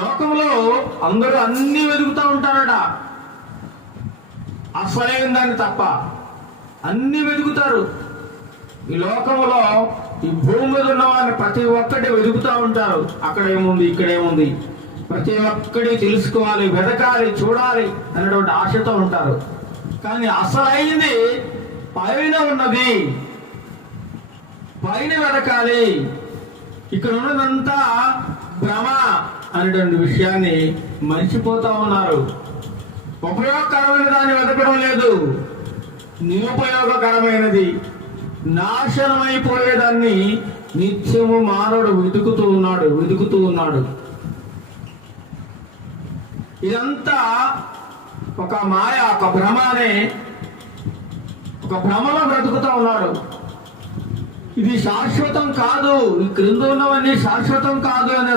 లోకంలో అందరూ అన్ని వెతుకుతూ ఉంటారట, అసలైన దాన్ని తప్ప అన్ని వెతుకుతారు. ఈ లోకంలో ఈ భూమి మీద ఉన్న వారిని ప్రతి ఒక్కటి వెతుకుతూ ఉంటారు. అక్కడ ఏముంది, ఇక్కడ ఏముంది, ప్రతి ఒక్కటి తెలుసుకోవాలి, వెతకాలి, చూడాలి అనేటువంటి ఆశతో ఉంటారు. కానీ అసలైంది పైన ఉన్నది, పైన వెతకాలి. ఇక్కడ ఉన్నదంతా భ్రమ అనేటువంటి విషయాన్ని మర్చిపోతా ఉన్నారు. ఉపయోగకరమైన దాన్ని వెతకడం లేదు, నిరుపయోగకరమైనది, నాశనమైపోయేదాన్ని నిత్యము మానవుడు వెతుకుతూ ఉన్నాడు. ఇదంతా ఒక మాయ, ఒక భ్రమ అనే ఒక భ్రమలో బ్రతుకుతూ ఉన్నాడు. ఇది శాశ్వతం కాదు, ఈ క్రింద ఉన్నవన్నీ శాశ్వతం కాదు అనే